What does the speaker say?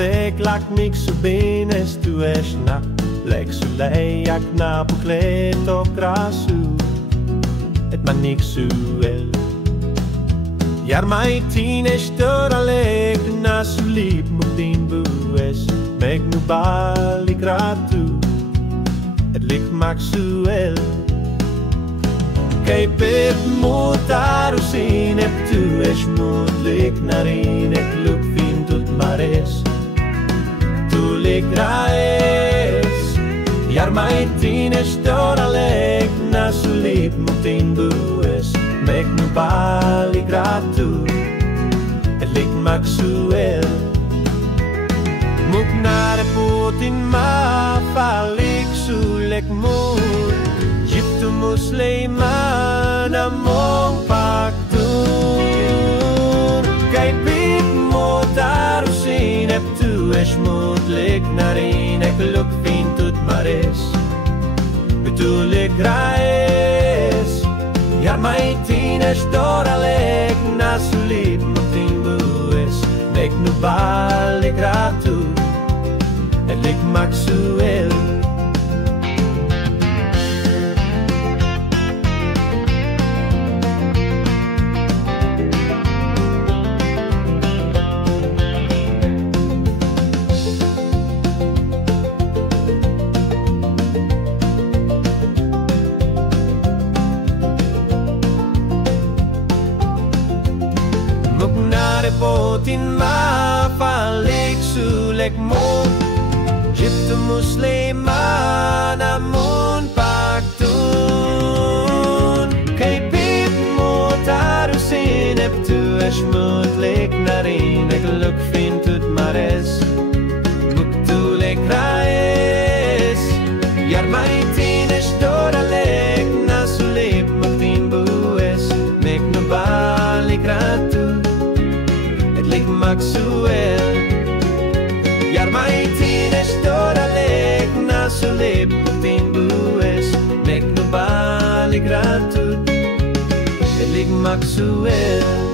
ik lak mig så benes du esna Lek så lei jak na på klet och grasu Et man nik suel Jar mai tine störa lek na su lip mot din bues Meg nu bali gratu Et lik mak suel Kei pep mutar usin ep tu es mut lik narin et luk fin tut mares Tu lik raes Jar mai tine störa lek na su lip mot din bues Meg nu bali gratu Et lik mak suel Muk nare putin ma falik su lek mut Gyptu musliman among paktun Kay pip mo tarusin ep tu es mut lik narin ek luk fin tut mares Betu lik raes Jar mai tine stora lek na su lip mutin bues Meg nu bali gratu Et lik mak suel Potin ma falik sulek mo Gyptu musliman amun paktun Kay pip mo tarusin ep tu esmut lik narin Ek luk fin tut mares Muk tu lik raes Jar mai tine stora lek na sulip mutin bues Meg nu bali gratu Lik mak suel Jar mai tine stora lek na su lip mutin bues Meg nu bali gratu Lik mak suel